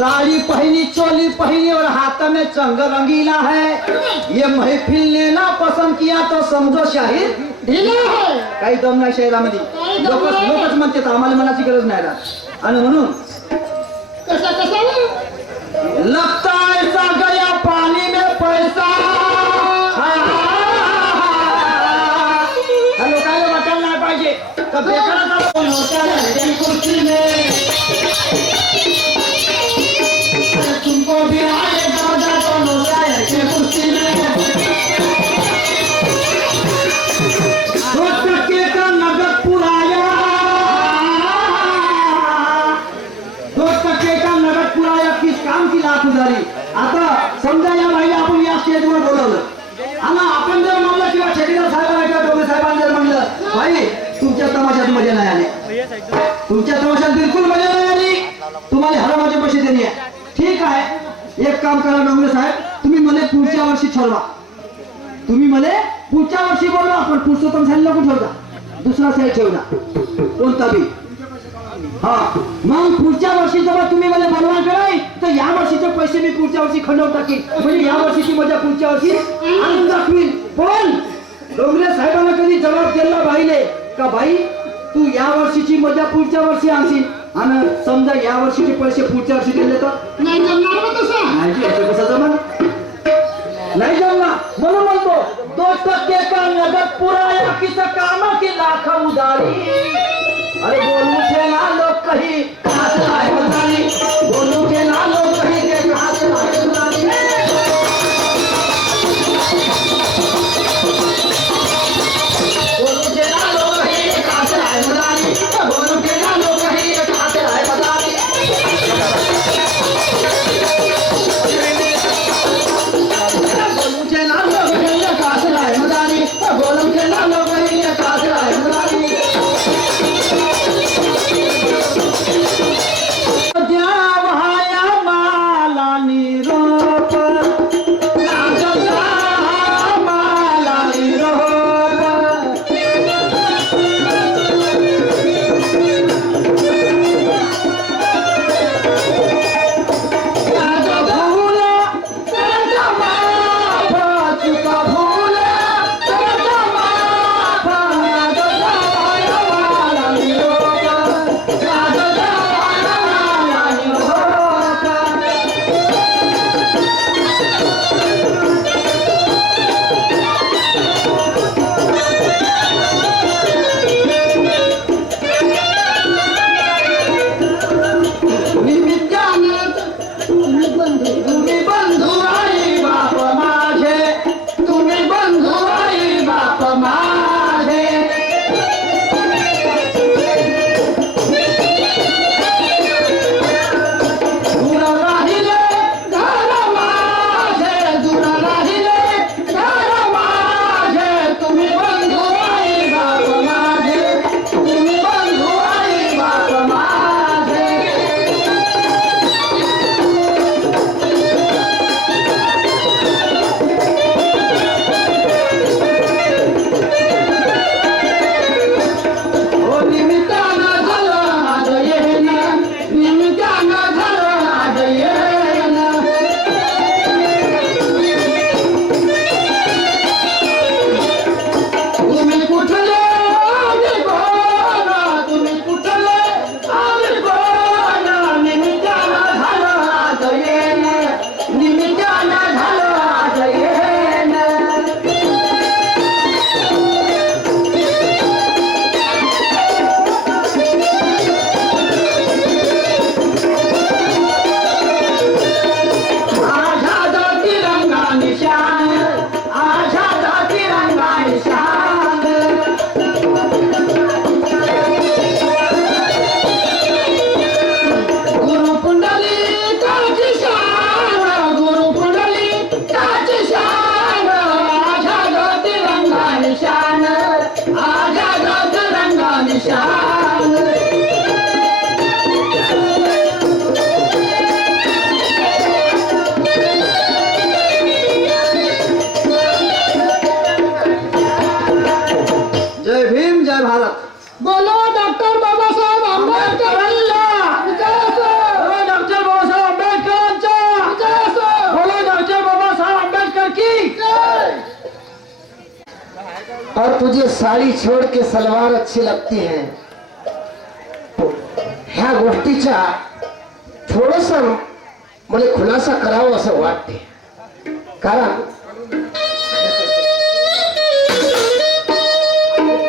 साड़ी पहनी, चोली पहनी और हाथ में चंग रंगीला है। ये महफिल ने ना पसंद किया तो समझो शाहीर ढिला है। काही दम नाही शहरामध्ये, लोकच म्हणतात, आम्हाला मनाची गरज नाही राहत। आणि म्हणून कसा लगता ऐसा गया पानी में पैसा। हॅलो, काय वाटायला नाही पाहिजे तर बेकाराचा कुर्सी में तुमको भी आएगा तो नौशायर के कुर्सी में। 2% का नगद पुराया, 2% का नगद पुराया, किस काम की लाख उधारी। आता समजा या भाई आपण या स्टेजवर बोलवलं आणि आपण जर म्हणलं किंवा शेतीदार साहेबांना किंवा डोंगरे साहेबांना जर म्हणलं भाई तुमच्या तमाशात मजा नाही आली, तुमच्या तमाशात बिलकुल मजा नाही आली, तुम्हाला हरामाचे पैसे देणे आहे। ठीक आहे, एक काम करा डोंगरे साहेब, तुम्ही मला पुढच्या वर्षी ठरवा, तुम्ही मला पुढच्या वर्षी बोलवा, आपण पुरुषोत्तम साहेब नको ठेवता, दुसरा साहेब ठेवला कोणता बी। हा, मग पुढच्या वर्षी जेव्हा तुम्ही मला बोलवा कराय तर या वर्षीचे पैसे मी पुढच्या वर्षी खंडवून टाकीन, म्हणजे या वर्षीची मजा पुढच्या वर्षी आणून दाखवीन। पण डोंगरे साहेबांना कधी जबाब दिला बाईले का बाई तू या वर्षीची मजा पुढच्या वर्षी आणशील, आणि समजा या वर्षीचे पैसे पुढच्या वर्षी दिले तर नाही जमणार ना तसं। नाही, असं कसं जमणार, नाही जमणार। म्हणून म्हणतो 2% का नगद पुराया, किस काम की लाख उधारी। अरे बोलू थे ना लोग कहीं कहाँ से आए बतानी, बोलू थे ना लोग कहीं के कहाँ से आए बतानी। बोलू थे ना लोग कहीं के कहाँ से आए बतानी, बोलू थे ना लोग कहीं के कहाँ से आए बतानी। बोलू थे ना लोग कहीं के कहाँ से आए बतानी, बोलू थे ना लोग कहीं के कहाँ से आए बतानी। और तुझे साड़ी छोड़ के सलवार अच्छी लगती है. ह्या गोष्टीचा थोडस मला खुलासा करावा असं वाटते. कारण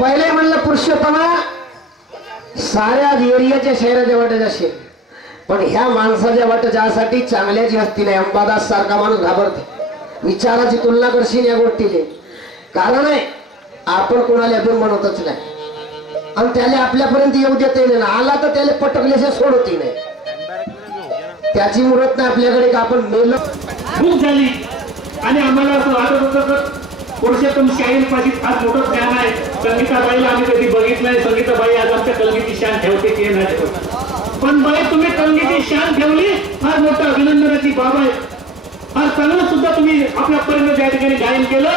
पहिले म्हणलं पुरुषोत्तमा साऱ्या एरियाच्या शहराच्या वाटत असेल, पण ह्या माणसाच्या वाटत ज्यासाठी चांगल्याची हस्ती नाही. अंबादास सारखा माणूस घाबरते. विचाराची तुलना करशील या गोष्टीले. कारण आहे आपण कोणाला अभिमान बनवतच नाही आणि त्याला आपल्यापर्यंत येऊ देता येईल ना. आला तर त्याला पटकल्याशिवाय सोडती नाही. त्याची मुहूर्त नाही आपल्याकडे का आपण मेलो. खूप झाली आणि आम्हाला असं वाटत होतं तर पुरुषोत्तम शाहीर पाशी फार मोठं ज्ञान आहे. संगीताबाईला आम्ही कधी बघितलं नाही. संगीताबाई आज आमच्या कलगीची शान ठेवते की नाही ठेवत. पण बाई तुम्ही कलगीची शान ठेवली, फार मोठं अभिनंदनाची बाब आहे. फार चांगलं सुद्धा तुम्ही आपल्यापर्यंत त्या ठिकाणी गायन केलं.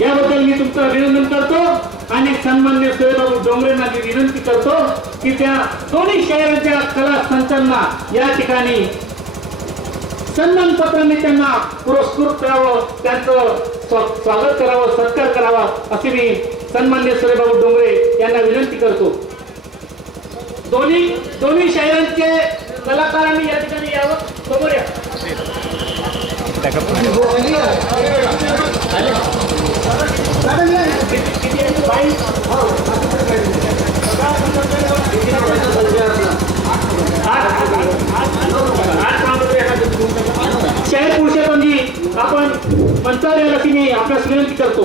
याबद्दल मी तुमचं अभिनंदन करतो आणि सन्मान्य सुरेबाबू डोंगरेंना मी विनंती करतो की त्या दोन्ही शहराच्या कला संतांना या ठिकाणी सन्मान पत्राने त्यांना पुरस्कृत करावं, त्यांचं स्वागत करावं, सत्कार करावा असे मी सन्मान्य सुरेबाबू डोंगरे यांना विनंती करतो. दोन्ही शहरांचे कलाकारांनी या ठिकाणी यावं. समोर या. शहर पुरुषोत्तमजी आपण मंचावर यायला की मी आपल्यास विनंती करतो.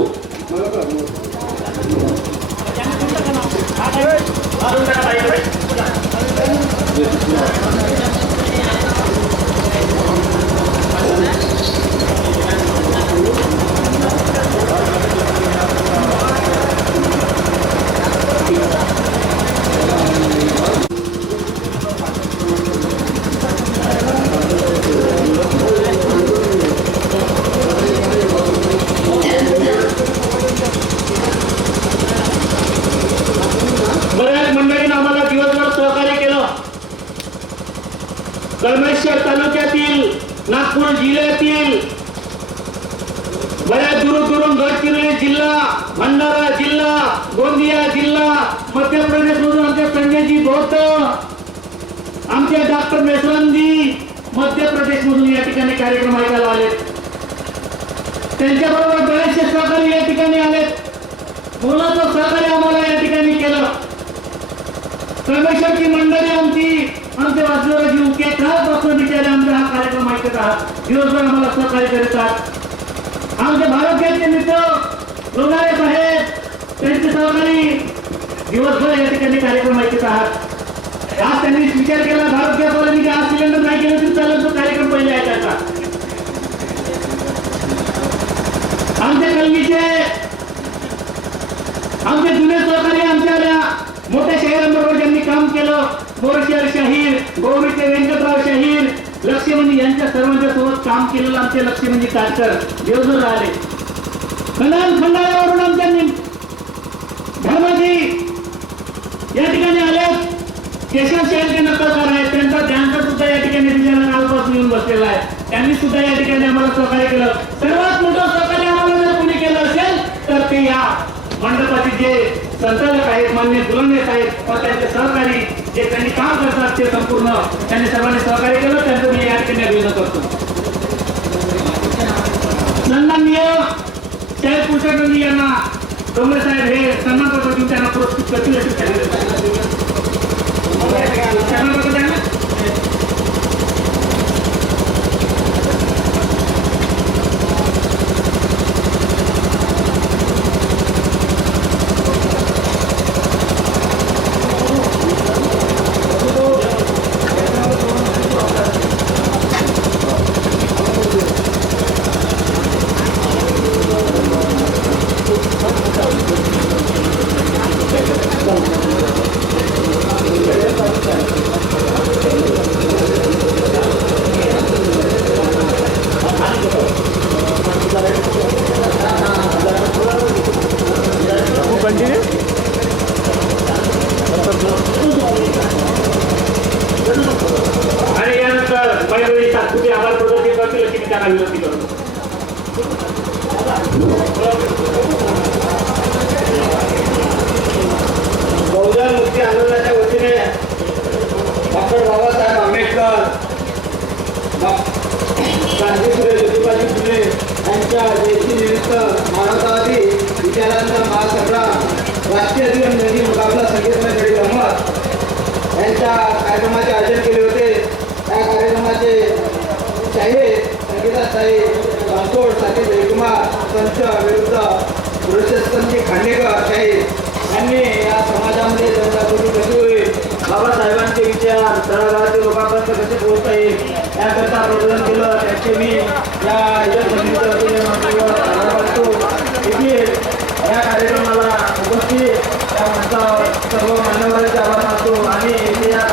बऱ्याच मंडळींनी आम्हाला दिवसभर सहकार्य केलं. कळमेश्वर तालुक्यातील, नागपूर जिल्ह्यातील, बऱ्याच दूरून गडचिरोली जिल्हा, भंडारा जिल्हा, गोंदिया जिल्हा, मध्य प्रदेश मधून आमचे संजयजी बौद्ध, आमचे डॉक्टर मेश्रामजी मध्य प्रदेश मधून या ठिकाणी कार्यक्रम ऐकायला आले. त्यांच्याबरोबर बरेचसे सहकारी या ठिकाणी आले. मोलाचं सहकार्य आम्हाला या ठिकाणी केलं. कळमेश्वरची मंडळी आमचे वासुदेवरावजी उके कालपासून बिचारे आमचा हा कार्यक्रम ऐकत आहात. दिवसभर आम्हाला सहकार्य करत आहात. आमचे भारतीय मित्र लोणारे साहेब, त्यांचे सहकारी दिवसभर या ठिकाणी कार्यक्रम ऐकत आहात. आज त्यांनी विचार केला भारत गॅस वाल्यांनी की आज सिलेंडर नाही केलं तरी चालेल, तो कार्यक्रम पहिले ऐकायचा. आमच्या कलगीचे आमचे जुने सहकारी आमच्या मोठ्या शहरांबरोबर ज्यांनी काम केलं, मोरशेर शाहीर, गौरीचे व्यंकटराव शाहीर, लक्ष्मणी यांच्या सर्वांच्या सोबत काम केलेलं आमचे लक्ष्मणी काटकर दिवसभर राहिले. खंडाळ्यावरून आमच्या धर्माजी या ठिकाणी आले. केशव शहरचे नक्कलकार आहेत, त्यांचा ध्यानचा सुद्धा या ठिकाणी बिचारा कालपासून येऊन बसलेला आहे. त्यांनी सुद्धा या ठिकाणी आम्हाला सहकार्य केलं. सर्वात मोठं सहकार्य आम्हाला जर कोणी केलं असेल तर ते या मंडपाचे जे संचालक आहेत, मान्य दुलंगे साहेब व त्यांचे सहकारी जे त्यांनी काम करतात ते संपूर्ण त्यांनी सर्वांनी सहकार्य केलं. त्यांचं मी या ठिकाणी अभिनंदन करतो. सन्माननीय शाहीर पुरुषोत्तम यांना डोंगरे साहेब हे सन्मानपत्र देऊन त्यांना पुरस्कृत करतील अशी सन्मानपत्र द्या ना. आणि यानंतर पैरवी तात्पुरते आभार प्रदर्शित करतील अशी मी त्यांना विनंती करतो. बहुजन मुक्ती आंदोलनाच्या वतीने डॉक्टर बाबासाहेब आंबेडकर क्रांतिसूर्य ज्योतिबाजी फुले यांच्या जयंतीनिमित्त मानवतावादी विचारांचा महासंग्राम राष्ट्रीय दिवस मुकाबला संगीतमय खेळी गंमत यांच्या कार्यक्रमाचे आयोजन केले होते. त्या कार्यक्रमाचे शाहीर संगीताशाही राठोड साथी जयकुमार संच विरुद्ध पुरुषोत्तमजी खांडेकर शाहीर यांनी या समाजामध्ये जनजागृती कशी होईल, बाबासाहेबांचे विचार तळागाळातील लोकांपर्यंत कसे पोहोचता येईल याकरता प्रबोधन केलं. त्याचे मी या समितीच्या वतीने आभार मानतो. देखील या कार्यक्रमाला उपस्थित त्या माणसावर सर्व मान्यवरांचे आभार मानतो आणि इथे या